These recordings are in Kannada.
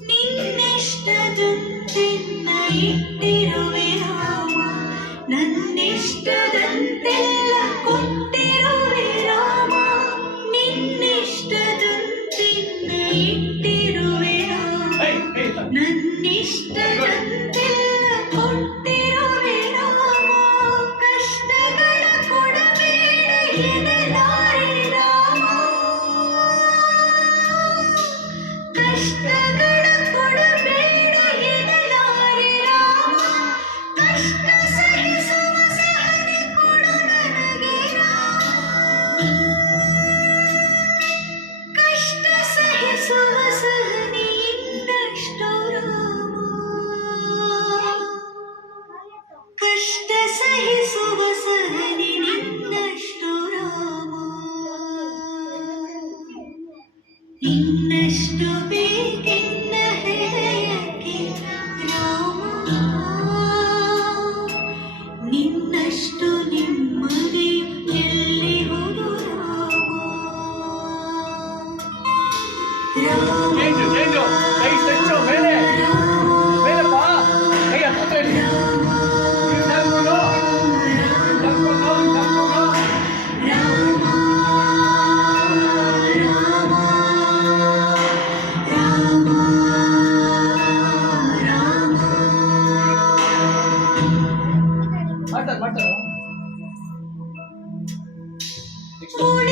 ನಿನ್ನಿಷ್ಟದಂತೆನ್ನ ಇಟ್ಟಿರುವೆರಾಮ ನನ್ನಿಷ್ಟದಂತೆಲ್ಲ ಕೊಟ್ಟಿರುವೆ Rama ನಿನ್ನಿಷ್ಟದಂತೆನ್ನ ಇಟ್ಟಿರುವೆ Rama ನನ್ನಿಷ್ಟದಂತೆ you Holy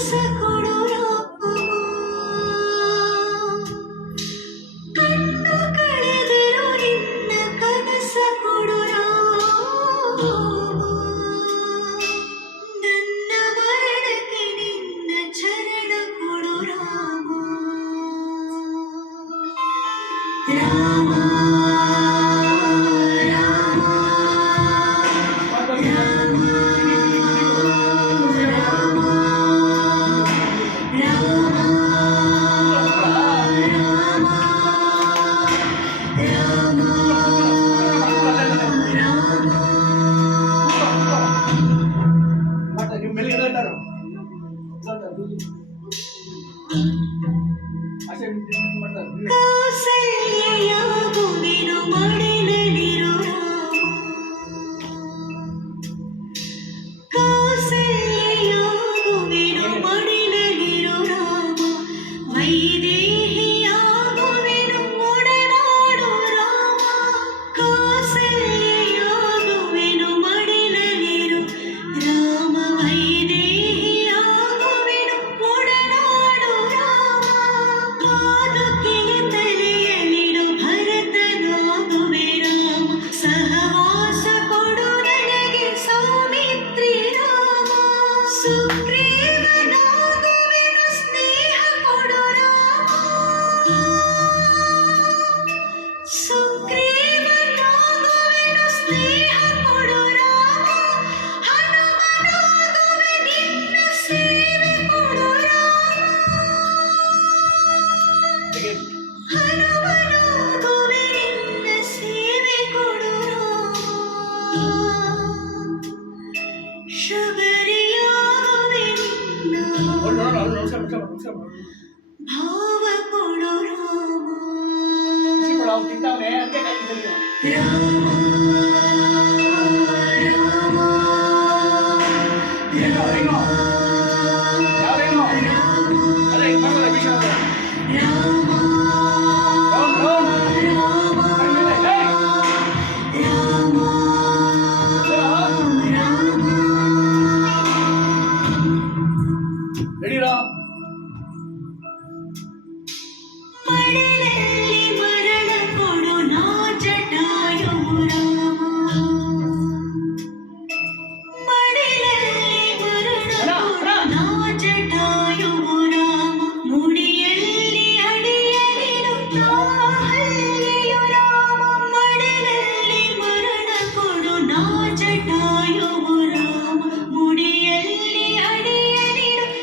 Listen. Kausalya Sí, por la autista, ¿eh? ¿Qué tal?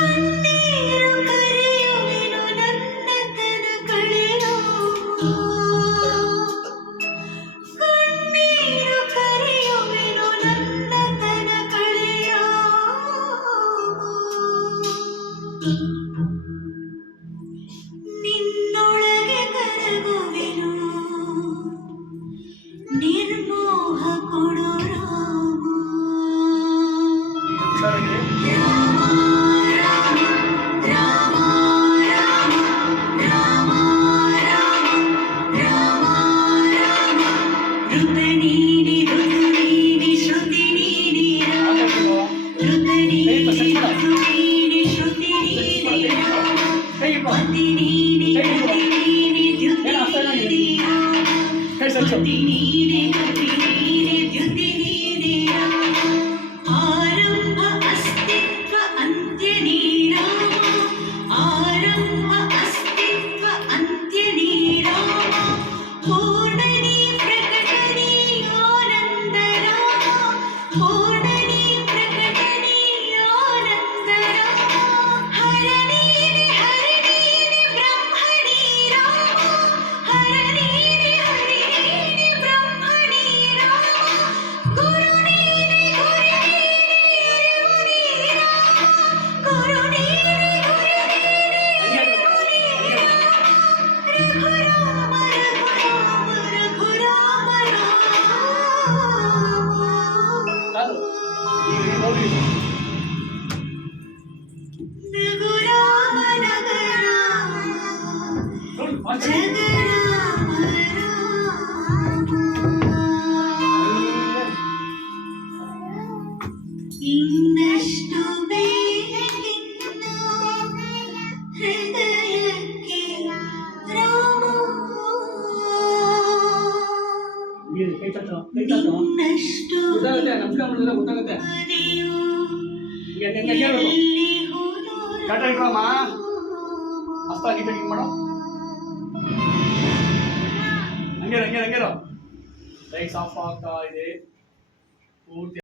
Thank you. Thank you. ಉದಗತೆ ನಮಸ್ಕಾರ ಮಾಡಿದ್ರೆ ಉದಗತೆ ಕಟ್ಟ ಇಟ್ಕೊಳಮ್ಮ ಹಸ್ತ ಗೀಟ ಹಿಂಗೆ ಮಾಡೋ ಹಂಗೆ ಹಂಗೆ ಹಂಗೆ ಲೈಟ್ಸ್ ಆಫ್ ಆಗ್ತಾ ಇದೆ ಪೂರ್ತಿ